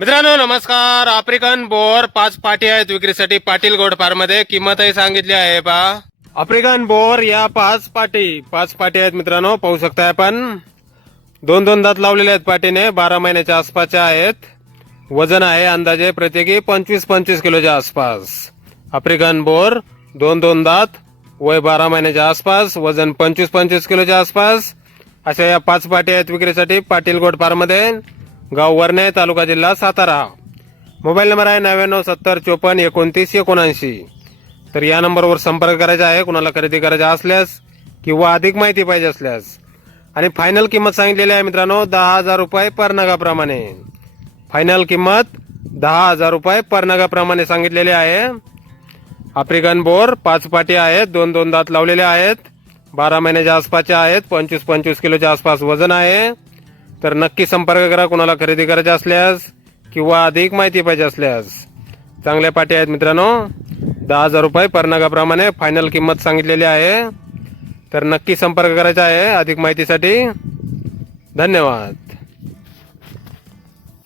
मित्रांनो नमस्कार. African bore 5 पाटी आहेत विक्रीसाठी पाटील गोड फार्म मध्ये. किंमतही सांगितली आहे पहा. आफ्रिकन बोर या 5 पाटी आहेत मित्रांनो, पाहू शकताय आपण. दोन दात लावलेले आहेत पाटीने. 12 महिन्याच्या आसपासच्या आहेत. वजन आहे अंदाजे प्रत्येकी 25 किलोच्या आसपास. आफ्रिकन बोर दोन दात, वय 12 महिन्याच्या आसपास, वजन 25 किलोच्या आसपास. अशा या 5 पाटी आहेत विक्रीसाठी पाटील गोड फार्म मध्ये. गाव वरणे, तालुका जिल्हा सातारा. मोबाईल नंबर आहे 9970542979. तर या नंबरवर संपर्क करायचा आहे कुणाला खरेदी करायचा असल्यास किंवा अधिक माहिती पाहिजे असल्यास. आणि फायनल किंमत सांगितलेली आहे मित्रांनो 10,000 रुपये पर नगाप्रमाणे. फायनल किंमत 10,000 रुपये पर नगाप्रमाणे सांगितलेली आहे. आफ्रिकन बोर 5 पाटी आहेत. दोन दात लावलेले आहेत. 12 महिन्याच्या आसपासच्या आहेत. 25 किलोच्या आसपास वजन आहे. तर नक्की संपर्क करा कुणाला खरेदी करायचे असल्यास किंवा अधिक माहिती पाहिजे असल्यास. चांगल्या पाटी आहेत मित्रांनो. 10,000 रुपये पर नगाप्रमाणे फायनल किंमत सांगितलेली आहे. तर नक्की संपर्क करायचा आहे अधिक माहितीसाठी. धन्यवाद.